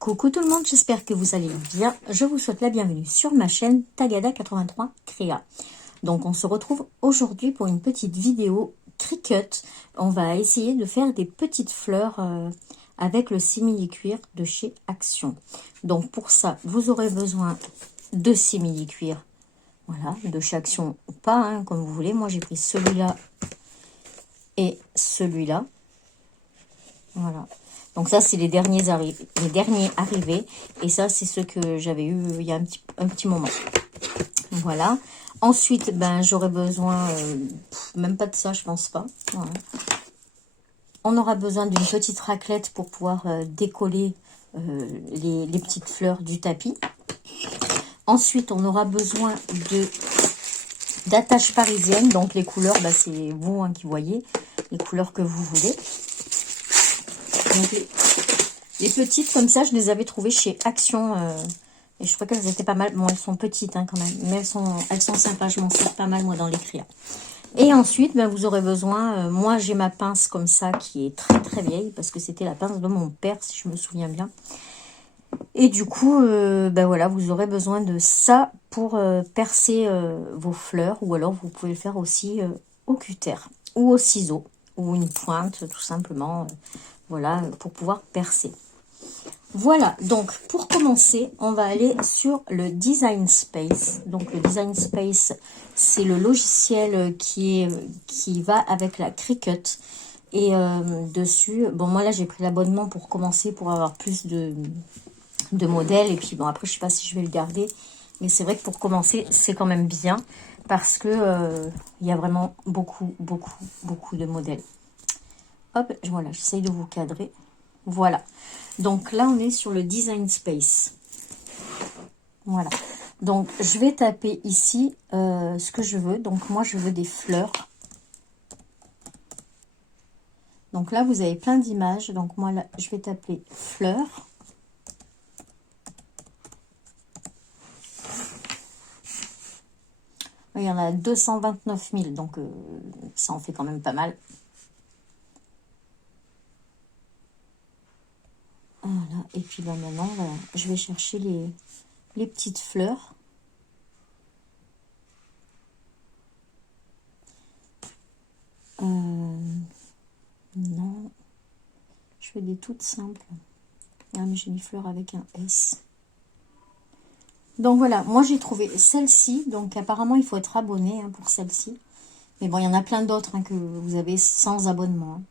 Coucou tout le monde, j'espère que vous allez bien. Je vous souhaite la bienvenue sur ma chaîne Tagada83 Créa. Donc on se retrouve aujourd'hui pour une petite vidéo Cricut. On va essayer de faire des petites fleurs avec le simili-cuir de chez Action. Donc pour ça, vous aurez besoin de simili-cuir. Voilà, de chez Action ou pas, hein, comme vous voulez. Moi j'ai pris celui-là et celui-là. Voilà. Donc ça, c'est les derniers arrivés. Et ça, c'est ceux que j'avais eu il y a un petit moment. Voilà. Ensuite, ben, j'aurai besoin, même pas de ça, je pense pas. Voilà. On aura besoin d'une petite raclette pour pouvoir décoller les petites fleurs du tapis. Ensuite, on aura besoin d'attaches parisiennes. Donc les couleurs, ben, c'est vous qui voyez les couleurs que vous voulez. Donc les petites comme ça, je les avais trouvées chez Action. Et je trouvais qu'elles étaient pas mal. Bon, elles sont petites quand même. Mais elles sont sympas. Je m'en sers pas mal moi dans les crayons. Et ensuite, ben, vous aurez besoin... moi, j'ai ma pince comme ça qui est très très vieille. Parce que c'était la pince de mon père, si je me souviens bien. Et du coup, ben voilà, vous aurez besoin de ça pour percer vos fleurs. Ou alors, vous pouvez le faire aussi au cutter. Ou au ciseau. Ou une pointe, tout simplement. Voilà, pour pouvoir percer. Voilà, donc pour commencer, on va aller sur le Design Space. Donc le Design Space, c'est le logiciel qui va avec la Cricut. Et dessus, bon moi là j'ai pris l'abonnement pour commencer, pour avoir plus de modèles. Et puis bon après je sais pas si je vais le garder. Mais c'est vrai que pour commencer, c'est quand même bien. Parce que il y a vraiment beaucoup de modèles. Hop, voilà, j'essaye de vous cadrer. Voilà. Donc là, on est sur le Design Space. Voilà. Donc, je vais taper ici ce que je veux. Donc, moi, je veux des fleurs. Donc là, vous avez plein d'images. Donc, moi, là, je vais taper fleurs. Il y en a 229 000. Donc, ça en fait quand même pas mal. Voilà. Et puis, là, maintenant, voilà, je vais chercher les petites fleurs. Non. Je fais des toutes simples. Ah, mais j'ai mis fleurs avec un S. Donc voilà, moi j'ai trouvé celle-ci. Donc apparemment il faut être abonné pour celle-ci. Mais bon, il y en a plein d'autres que vous avez sans abonnement.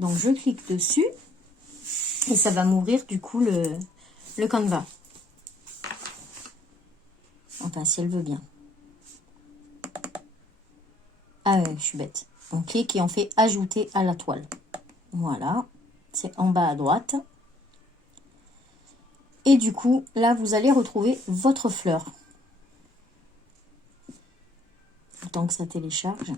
Donc je clique dessus. Et ça va m'ouvrir du coup le Canva. Enfin, si elle veut bien. Ah ouais, je suis bête. On clique et on fait ajouter à la toile. Voilà. C'est en bas à droite. Et du coup, là, vous allez retrouver votre fleur. Le temps que ça télécharge.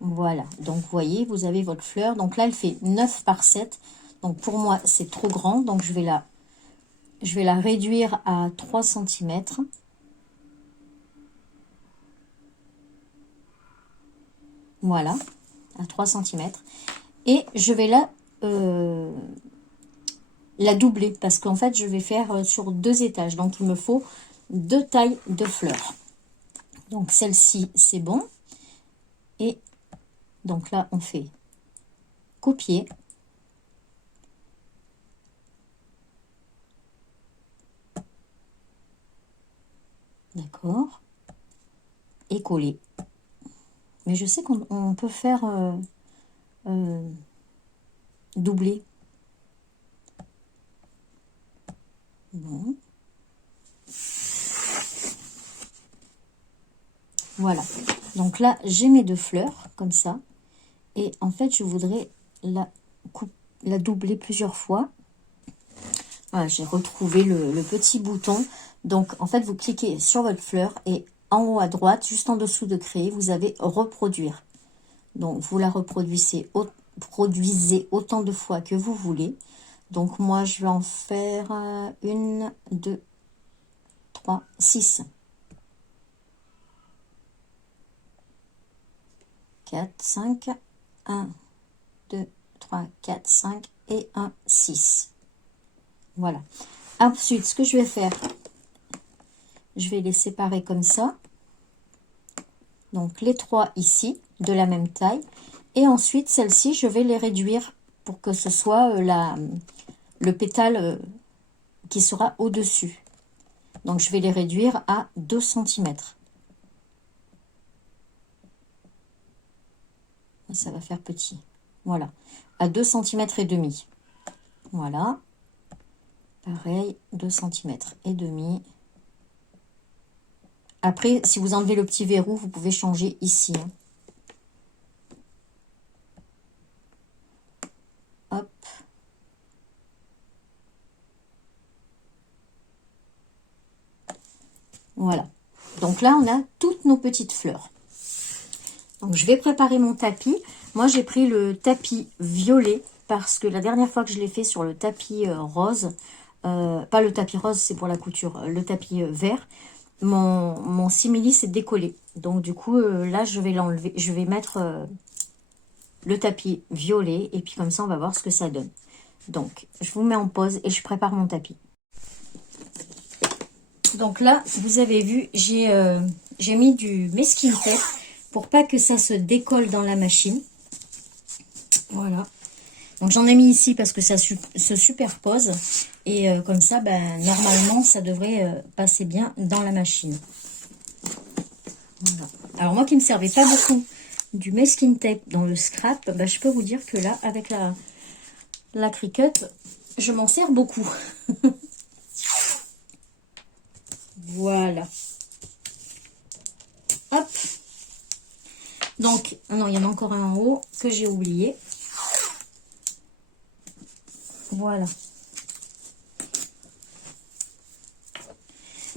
Voilà. Donc, vous voyez, vous avez votre fleur. Donc là, elle fait 9 par 7. Donc, pour moi, c'est trop grand. Donc, je vais la réduire à 3 cm. Voilà. À 3 cm. Et je vais la doubler parce qu'en fait je vais faire sur 2 étages, donc il me faut 2 tailles de fleurs. Donc celle-ci c'est bon, et donc là on fait copier, d'accord, et coller. Mais je sais qu'on peut faire doubler. Bon. Voilà. Donc là, j'ai mes 2 fleurs, comme ça. Et en fait, je voudrais la doubler plusieurs fois. Voilà, j'ai retrouvé le petit bouton. Donc, en fait, vous cliquez sur votre fleur et en haut à droite, juste en dessous de créer, vous avez reproduire. Donc, vous la produisez autant de fois que vous voulez. Donc, moi, je vais en faire 1, 2, 3, 6. 4, 5, 1, 3, 4, 5 et un 6. Voilà. Ensuite, ce que je vais faire, je vais les séparer comme ça. Donc, les 3 ici, de la même taille. Et ensuite, celles-ci, je vais les réduire pour que ce soit le pétale qui sera au-dessus. Donc, je vais les réduire à 2 cm. Ça va faire petit. Voilà. À 2 cm et demi. Voilà. Pareil, 2 cm et demi. Après, si vous enlevez le petit verrou, vous pouvez changer ici. Hop. Voilà. Donc là, on a toutes nos petites fleurs. Donc, je vais préparer mon tapis. Moi, j'ai pris le tapis violet parce que la dernière fois que je l'ai fait sur le tapis rose, pas le tapis rose, c'est pour la couture, le tapis vert, mon simili s'est décollé. Donc, du coup, là, je vais l'enlever. Je vais mettre le tapis violet et puis comme ça, on va voir ce que ça donne. Donc, je vous mets en pause et je prépare mon tapis. Donc là, vous avez vu, j'ai mis du masking tape pour pas que ça se décolle dans la machine. Voilà. Donc j'en ai mis ici parce que ça se superpose. Et comme ça, ben, normalement, ça devrait passer bien dans la machine. Voilà. Alors moi qui ne me servais pas beaucoup du masking tape dans le scrap, ben, je peux vous dire que là, avec la Cricut, je m'en sers beaucoup. Voilà. Hop. Donc, non, il y en a encore un en haut que j'ai oublié. Voilà.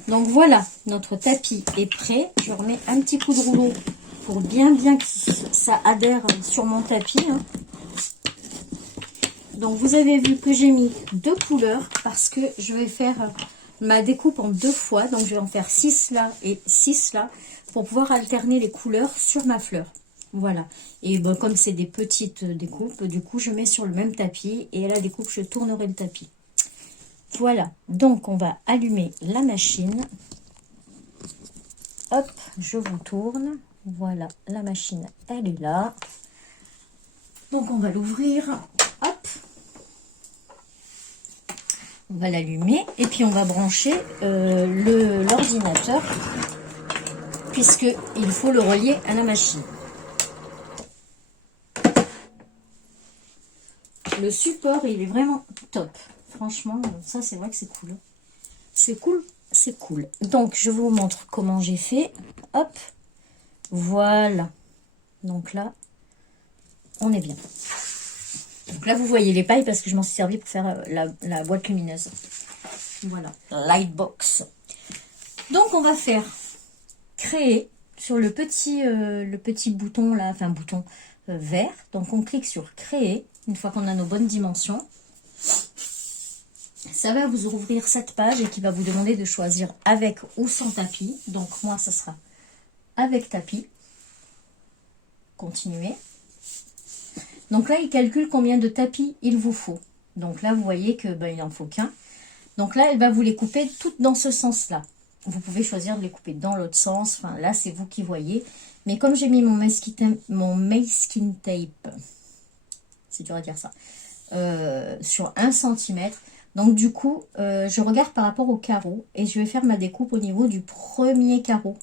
Donc voilà, notre tapis est prêt. Je remets un petit coup de rouleau pour bien que ça adhère sur mon tapis. Donc vous avez vu que j'ai mis 2 couleurs parce que je vais faire ma découpe en 2 fois. Donc je vais en faire 6 là et 6 là pour pouvoir alterner les couleurs sur ma fleur. Voilà. Et bon, comme c'est des petites découpes, du coup je mets sur le même tapis et à la découpe je tournerai le tapis. Voilà. Donc on va allumer la machine. Hop, je vous tourne. Voilà, la machine, elle est là. Donc on va l'ouvrir. Hop. On va l'allumer et puis on va brancher l'ordinateur puisqu'il faut le relier à la machine. Le support, il est vraiment top. Franchement, ça c'est vrai que c'est cool. C'est cool, c'est cool. Donc je vous montre comment j'ai fait. Hop, voilà. Donc là, on est bien. Donc là, vous voyez les pailles parce que je m'en suis servi pour faire la boîte lumineuse. Voilà, Lightbox. Donc, on va faire créer sur le petit bouton là, enfin bouton vert. Donc, on clique sur créer une fois qu'on a nos bonnes dimensions. Ça va vous ouvrir cette page et qui va vous demander de choisir avec ou sans tapis. Donc, moi, ça sera avec tapis. Continuer. Donc là, il calcule combien de tapis il vous faut. Donc là, vous voyez que il n'en faut qu'un. Donc là, elle va vous les couper toutes dans ce sens-là. Vous pouvez choisir de les couper dans l'autre sens. Enfin, là, c'est vous qui voyez. Mais comme j'ai mis mon masking tape, c'est dur à dire ça, sur 1 cm, donc du coup, je regarde par rapport au carreau et je vais faire ma découpe au niveau du premier carreau.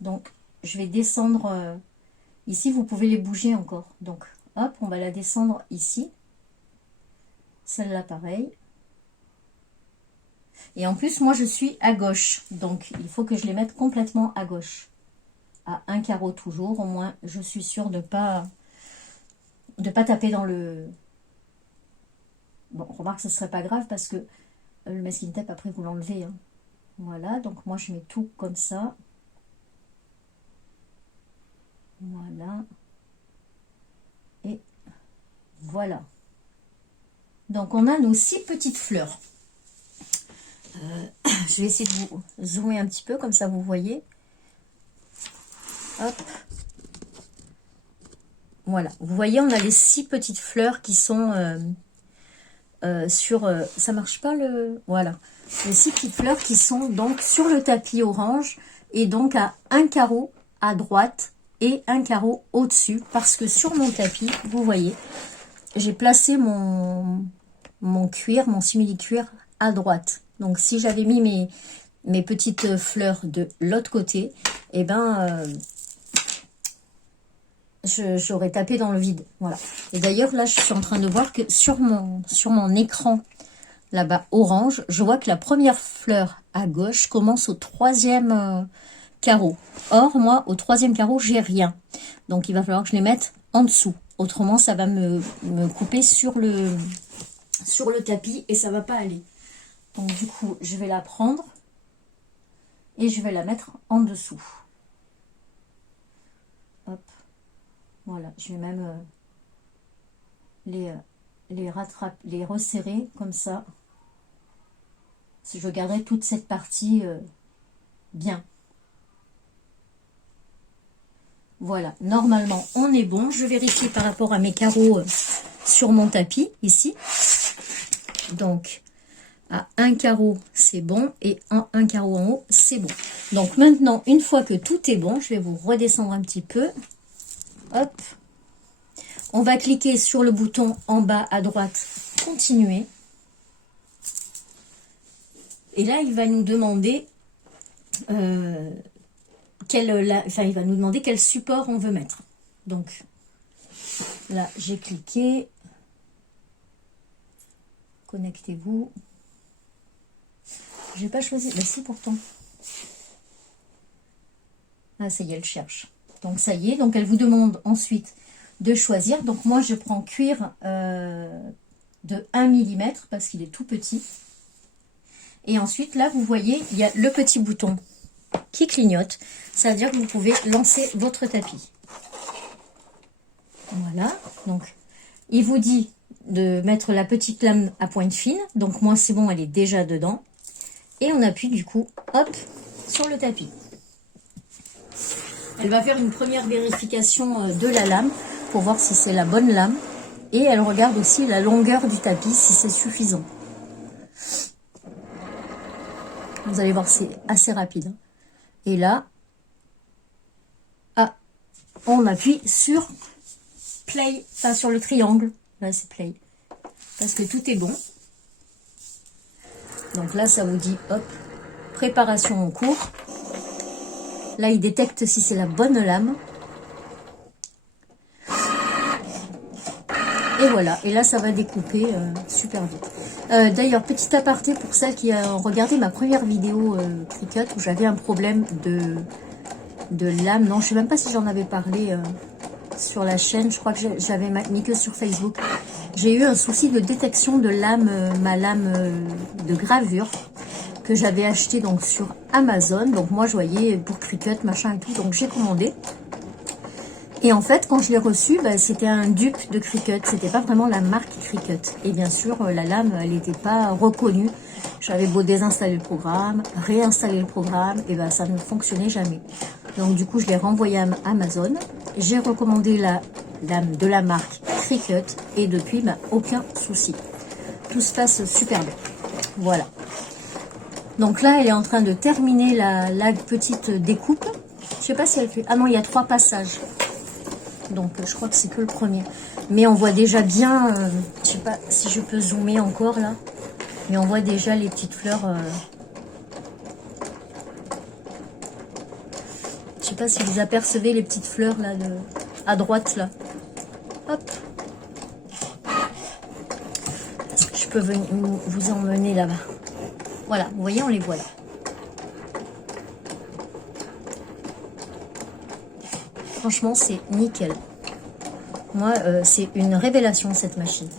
Donc, je vais descendre... ici, vous pouvez les bouger encore. Donc, hop, on va la descendre ici. Celle-là, pareil. Et en plus, moi, je suis à gauche. Donc, il faut que je les mette complètement à gauche. À un carreau toujours. Au moins, je suis sûre de pas taper dans le... Bon, remarque, ce ne serait pas grave parce que le masking tape, après, vous l'enlevez. Hein. Voilà, donc moi, je mets tout comme ça. Voilà. Et voilà. Donc, on a nos 6 petites fleurs. Je vais essayer de vous zoomer un petit peu, comme ça, vous voyez. Hop. Voilà, vous voyez, on a les 6 petites fleurs qui sont sur... ça marche pas le... Voilà, les 6 petites fleurs qui sont donc sur le tapis orange et donc à un carreau à droite et un carreau au-dessus. Parce que sur mon tapis, vous voyez, j'ai placé mon cuir, mon simili-cuir à droite. Donc si j'avais mis mes petites fleurs de l'autre côté, et ben... j'aurais tapé dans le vide, voilà. Et d'ailleurs, là, je suis en train de voir que sur mon écran, là-bas, orange, je vois que la première fleur à gauche commence au 3e carreau. Or, moi, au 3e carreau, j'ai rien. Donc, il va falloir que je les mette en dessous. Autrement, ça va me couper sur le tapis et ça va pas aller. Donc, du coup, je vais la prendre et je vais la mettre en dessous. Hop. Voilà, je vais même les resserrer comme ça. Je garderai toute cette partie bien. Voilà, normalement on est bon. Je vérifie par rapport à mes carreaux sur mon tapis ici. Donc à un carreau c'est bon et un carreau en haut c'est bon. Donc maintenant, une fois que tout est bon, je vais vous redescendre un petit peu. Hop, on va cliquer sur le bouton en bas à droite, continuer. Et là, il va nous demander il va nous demander quel support on veut mettre. Donc là, j'ai cliqué. Connectez-vous. J'ai pas choisi. Ben si, pourtant. Ah, ça y est, elle cherche. Donc ça y est, donc elle vous demande ensuite de choisir. Donc moi je prends cuir de 1 mm parce qu'il est tout petit. Et ensuite là vous voyez, il y a le petit bouton qui clignote. Ça veut dire que vous pouvez lancer votre tapis. Voilà, donc il vous dit de mettre la petite lame à pointe fine. Donc moi c'est bon, elle est déjà dedans. Et on appuie du coup, hop, sur le tapis. Elle va faire une première vérification de la lame pour voir si c'est la bonne lame. Et elle regarde aussi la longueur du tapis, si c'est suffisant. Vous allez voir, c'est assez rapide. Et là, on appuie sur play, enfin sur le triangle. Là, c'est play. Parce que tout est bon. Donc là, ça vous dit, hop, préparation en cours. Là, il détecte si c'est la bonne lame. Et voilà, et là ça va découper super vite. D'ailleurs, petit aparté pour celles qui ont regardé ma première vidéo Cricut où j'avais un problème de lame. Non, je ne sais même pas si j'en avais parlé sur la chaîne. Je crois que j'avais mis que sur Facebook. J'ai eu un souci de détection de lame, ma lame de gravure que j'avais acheté donc sur Amazon. Donc moi je voyais pour Cricut, machin et tout, donc j'ai commandé. Et en fait, quand je l'ai reçu, c'était un dupe de Cricut. C'était pas vraiment la marque Cricut. Et bien sûr, la lame, elle n'était pas reconnue. J'avais beau désinstaller le programme, réinstaller le programme, et ça ne fonctionnait jamais. Donc du coup, je l'ai renvoyé à Amazon. J'ai recommandé la lame de la marque Cricut. Et depuis, aucun souci. Tout se passe super bien. Voilà. Donc là, elle est en train de terminer la petite découpe. Je sais pas si elle fait... Ah non, il y a 3 passages. Donc je crois que c'est que le premier. Mais on voit déjà bien, je sais pas si je peux zoomer encore là. Mais on voit déjà les petites fleurs. Je sais pas si vous apercevez les petites fleurs là à droite là. Hop. Est-ce que je peux vous emmener là-bas? Voilà, vous voyez, on les voit là. Franchement, c'est nickel. Moi, c'est une révélation, cette machine.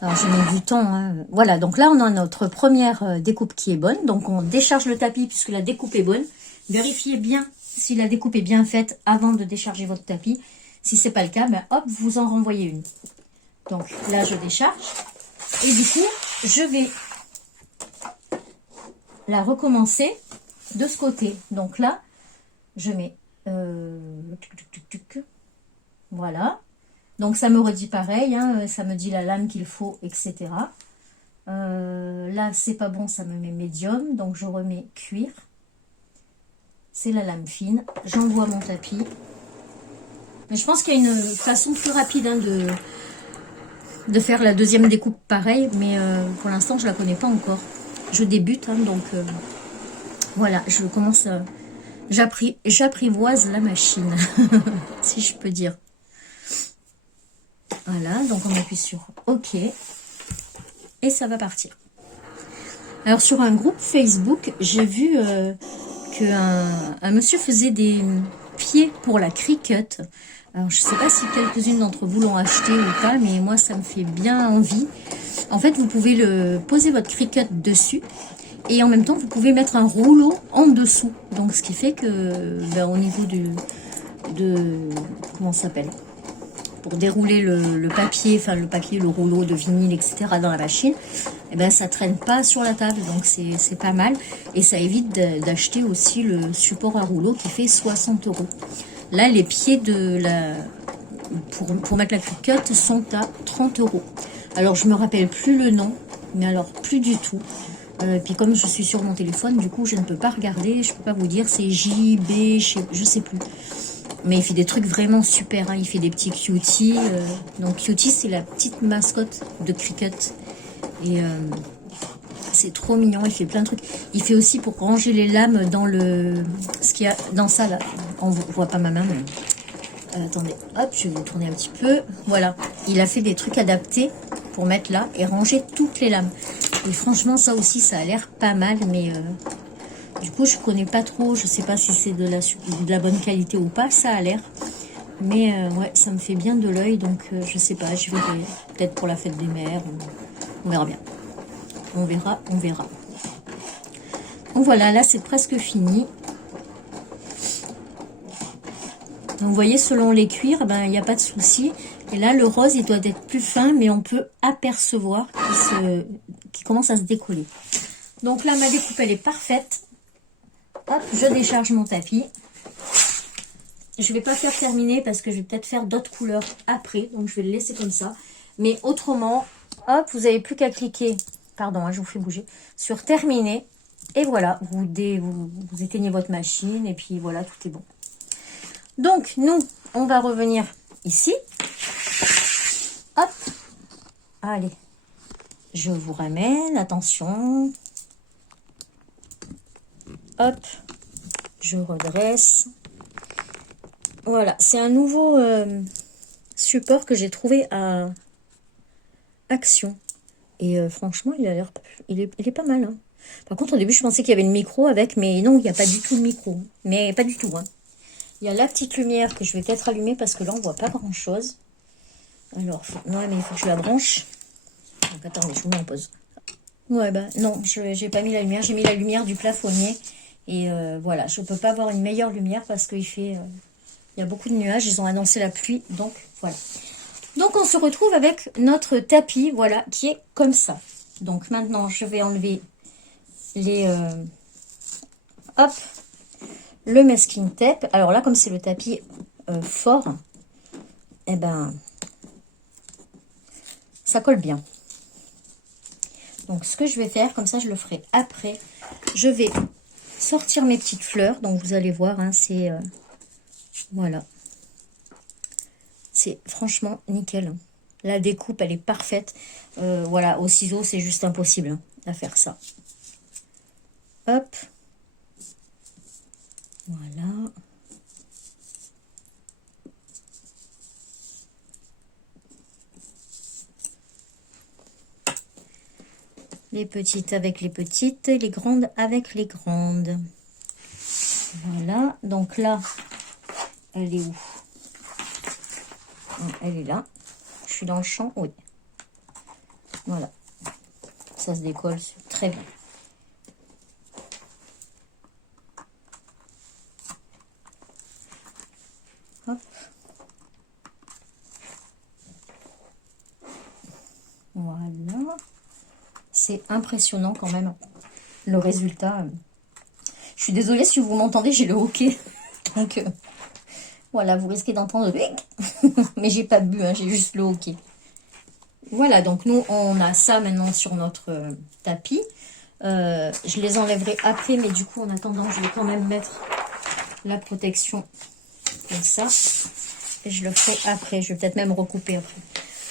Alors, j'ai mis du temps. Hein. Voilà, donc là, on a notre première découpe qui est bonne. Donc, on décharge le tapis puisque la découpe est bonne. Vérifiez bien si la découpe est bien faite avant de décharger votre tapis. Si ce n'est pas le cas, hop, vous en renvoyez une. Donc, là, je décharge. Et du coup, je vais la recommencer de ce côté. Donc là, je mets... Voilà. Donc ça me redit pareil, hein, ça me dit la lame qu'il faut, etc. Là, c'est pas bon, ça me met médium, donc je remets cuir. C'est la lame fine. J'envoie mon tapis. Mais je pense qu'il y a une façon plus rapide, hein, de faire la deuxième découpe pareil, mais pour l'instant, je la connais pas encore. Je débute, hein, donc voilà, je commence à... J'apprivoise la machine, si je peux dire. Voilà, donc on appuie sur OK. Et ça va partir. Alors sur un groupe Facebook, j'ai vu qu'un monsieur faisait des pieds pour la Cricut. Alors je ne sais pas si quelques-unes d'entre vous l'ont acheté ou pas, mais moi ça me fait bien envie. En fait, vous pouvez poser votre Cricut dessus. Et en même temps, vous pouvez mettre un rouleau en dessous. Donc, ce qui fait que, au niveau comment ça s'appelle? Pour dérouler le papier, enfin le papier, le rouleau de vinyle, etc. dans la machine, et ben ça traîne pas sur la table. Donc, c'est pas mal. Et ça évite d'acheter aussi le support à rouleau qui fait 60 €. Là, les pieds pour mettre la Cricut sont à 30 €. Alors, je me rappelle plus le nom, mais alors plus du tout. Puis comme je suis sur mon téléphone, du coup je ne peux pas regarder, je peux pas vous dire, c'est JB, je sais plus. Mais il fait des trucs vraiment super, hein. Il fait des petits cuties. Donc Cutie, c'est la petite mascotte de Cricut. Et c'est trop mignon, il fait plein de trucs. Il fait aussi pour ranger les lames dans ce qu'il y a dans ça là. On voit pas ma main, mais attendez, hop, je vais vous tourner un petit peu. Voilà, il a fait des trucs adaptés pour mettre là et ranger toutes les lames. Et franchement, ça aussi, ça a l'air pas mal, mais du coup, je connais pas trop. Je sais pas si c'est de la bonne qualité ou pas. Ça a l'air, mais ouais, ça me fait bien de l'œil, donc je sais pas. Je verrai peut-être pour la fête des mères. On verra bien. On verra, on verra. Donc voilà, là, c'est presque fini. Donc vous voyez, selon les cuirs, ben il n'y a pas de souci. Et là, le rose, il doit être plus fin, mais on peut apercevoir qu'il commence à se décoller. Donc là, ma découpe, elle est parfaite. Hop, je décharge mon tapis. Je ne vais pas faire terminer parce que je vais peut-être faire d'autres couleurs après. Donc je vais le laisser comme ça. Mais autrement, hop, vous n'avez plus qu'à cliquer, pardon, hein, je vous fais bouger, sur terminer. Et voilà, vous éteignez votre machine et puis voilà, tout est bon. Donc, nous, on va revenir ici. Hop. Allez. Je vous ramène. Attention. Hop. Je redresse. Voilà. C'est un nouveau support que j'ai trouvé à Action. Et franchement, il est pas mal. Hein. Par contre, au début, je pensais qu'il y avait le micro avec, mais non, il n'y a pas du tout le micro. Mais pas du tout, hein. Il y a la petite lumière que je vais peut-être allumer parce que là, on voit pas grand-chose. Alors, non, mais il faut que je la branche. Donc, attendez, je vous mets en pause. Ouais, bah non, j'ai pas mis la lumière. J'ai mis la lumière du plafonnier. Et voilà, je peux pas avoir une meilleure lumière parce qu'il fait... il y a beaucoup de nuages. Ils ont annoncé la pluie. Donc, voilà. Donc, on se retrouve avec notre tapis, voilà, qui est comme ça. Donc, maintenant, je vais enlever les... hop, le masking tape. Alors là, comme c'est le tapis fort, eh ben, ça colle bien. Donc, ce que je vais faire, comme ça, je le ferai après. Je vais sortir mes petites fleurs. Donc, vous allez voir, hein, c'est... voilà. C'est franchement nickel. La découpe, elle est parfaite. Voilà, au ciseau, c'est juste impossible hein, à faire ça. Hop. Voilà. Les petites avec les petites, les grandes avec les grandes. Voilà. Donc là, elle est où? Elle est là. Je suis dans le champ, oui. Voilà. Ça se décolle très bien. Hop. Voilà. C'est impressionnant quand même, le résultat. Je suis désolée si vous m'entendez, j'ai le hoquet. Donc, Voilà, vous risquez d'entendre... Mais j'ai pas bu, hein, j'ai juste le hockey. Voilà, donc nous, on a ça maintenant sur notre tapis. Je les enlèverai après, mais du coup, en attendant, je vais quand même mettre la protection comme ça. Et je le ferai après. Je vais peut-être même recouper après.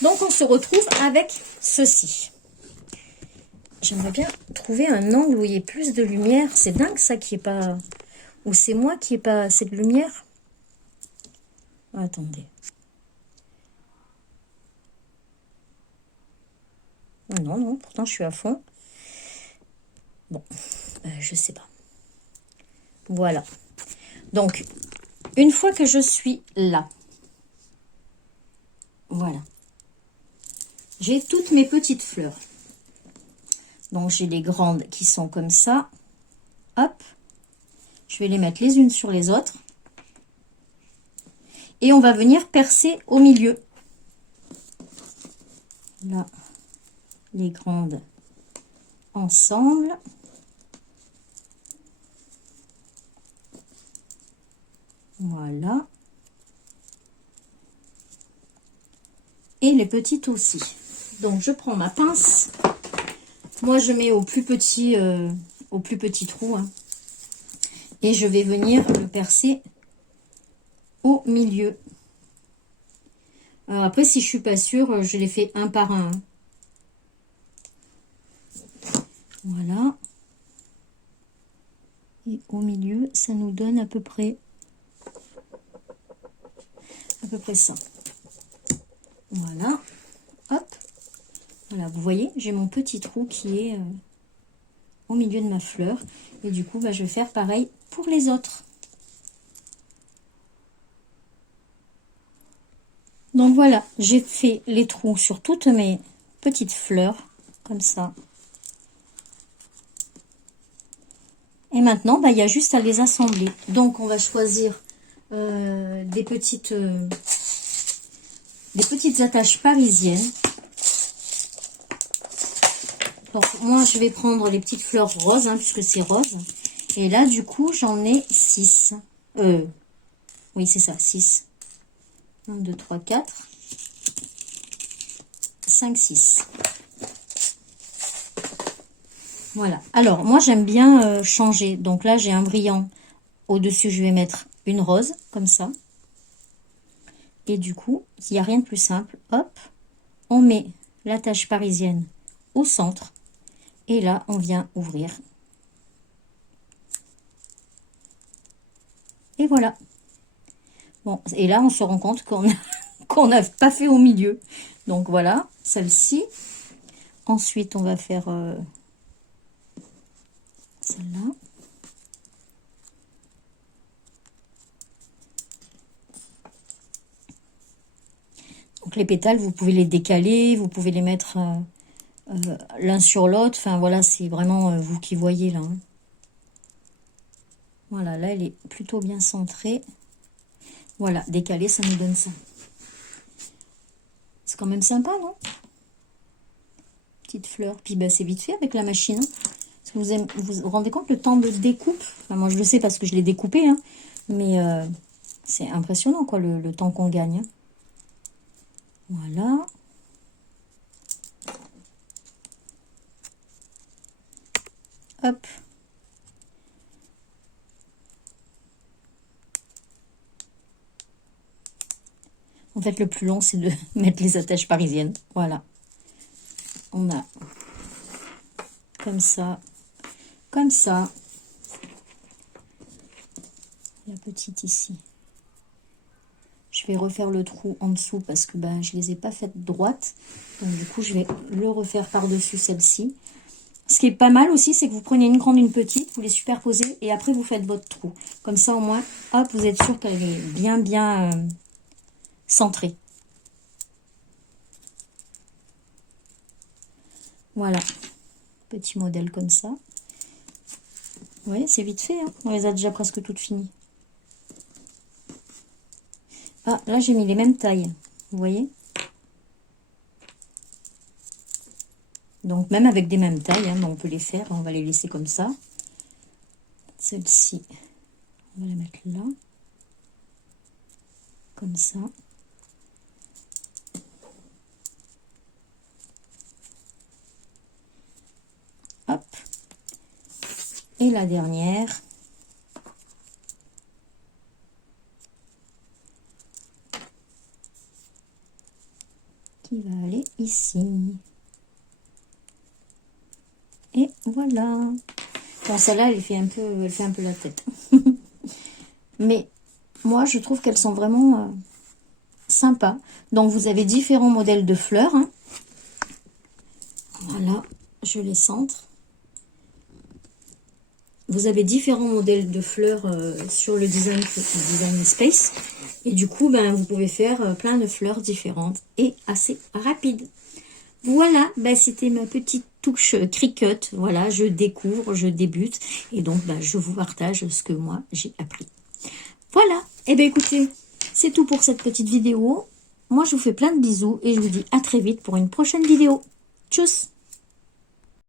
Donc, on se retrouve avec ceci. J'aimerais bien trouver un angle où il y ait plus de lumière. C'est dingue ça qui est pas... Ou c'est moi qui n'ai pas assez de lumière. Attendez. Non, non, pourtant je suis à fond. Bon, je sais pas. Voilà. Donc, une fois que je suis là, voilà. J'ai toutes mes petites fleurs. Donc, j'ai les grandes qui sont comme ça. Hop. Je vais les mettre les unes sur les autres. Et on va venir percer au milieu. Là, les grandes ensemble. Voilà. Et les petites aussi. Donc, je prends ma pince. Moi, je mets au plus petit trou. Hein. Et je vais venir le percer au milieu. Alors après, si je suis pas sûre, je les fais un par un. Voilà. Et au milieu, ça nous donne à peu près ça. Voilà. Hop. Voilà, vous voyez, j'ai mon petit trou qui est au milieu de ma fleur. Et du coup, bah, je vais faire pareil pour les autres. Donc voilà, j'ai fait les trous sur toutes mes petites fleurs, comme ça. Et maintenant, bah, il y a juste à les assembler. Donc, on va choisir des petites attaches parisiennes. Donc, moi, je vais prendre les petites fleurs roses, hein, puisque c'est rose. Et là, du coup, j'en ai 6. Oui, c'est ça, 6. 1, 2, 3, 4. 5, 6. Voilà. Alors, moi, j'aime bien changer. Donc là, j'ai un brillant. Au-dessus, je vais mettre une rose, comme ça. Et du coup, il n'y a rien de plus simple. Hop, on met l'attache parisienne au centre. Et là, on vient ouvrir. Et voilà. Bon, et là, on se rend compte qu'on n'a pas fait au milieu. Donc voilà, celle-ci. Ensuite, on va faire celle-là. Donc les pétales, vous pouvez les décaler, vous pouvez les mettre l'un sur l'autre. Enfin voilà, c'est vraiment vous qui voyez là. Hein. Voilà, là elle est plutôt bien centrée. Voilà, décalé, ça nous donne ça. C'est quand même sympa, non? Petite fleur. Puis bah, c'est vite fait avec la machine. Parce que vous rendez compte le temps de découpe? Enfin, moi je le sais parce que je l'ai découpé, hein. Mais c'est impressionnant quoi le temps qu'on gagne. Hein. Voilà. Hop. En fait, le plus long, c'est de mettre les attaches parisiennes. Voilà. On a comme ça. Comme ça. La petite ici. Je vais refaire le trou en dessous parce que ben, je ne les ai pas faites droites. Donc du coup, je vais le refaire par-dessus celle-ci. Ce qui est pas mal aussi, c'est que vous prenez une grande, une petite, vous les superposez et après vous faites votre trou. Comme ça, au moins, hop, vous êtes sûr qu'elle est bien centrée. Voilà. Petit modèle comme ça. Vous voyez, c'est vite fait. Hein, on les a déjà presque toutes finies. Ah, là, j'ai mis les mêmes tailles. Vous voyez? Donc, même avec des mêmes tailles, hein, on peut les faire. On va les laisser comme ça. Celle-ci, on va la mettre là. comme ça. Hop. Et la dernière. Qui va aller ici. Et voilà. Bon, celle-là, elle fait un peu la tête. Mais moi, je trouve qu'elles sont vraiment sympas. Donc, vous avez différents modèles de fleurs. Hein. Voilà, je les centre. Vous avez différents modèles de fleurs sur le design space. Et du coup, ben, vous pouvez faire plein de fleurs différentes et assez rapides. Voilà, ben, c'était ma petite touche Cricut. Voilà, je découvre, je débute. Et donc, ben, je vous partage ce que moi, j'ai appris. Voilà, et bien écoutez, c'est tout pour cette petite vidéo. Moi, je vous fais plein de bisous et je vous dis à très vite pour une prochaine vidéo. Tchuss!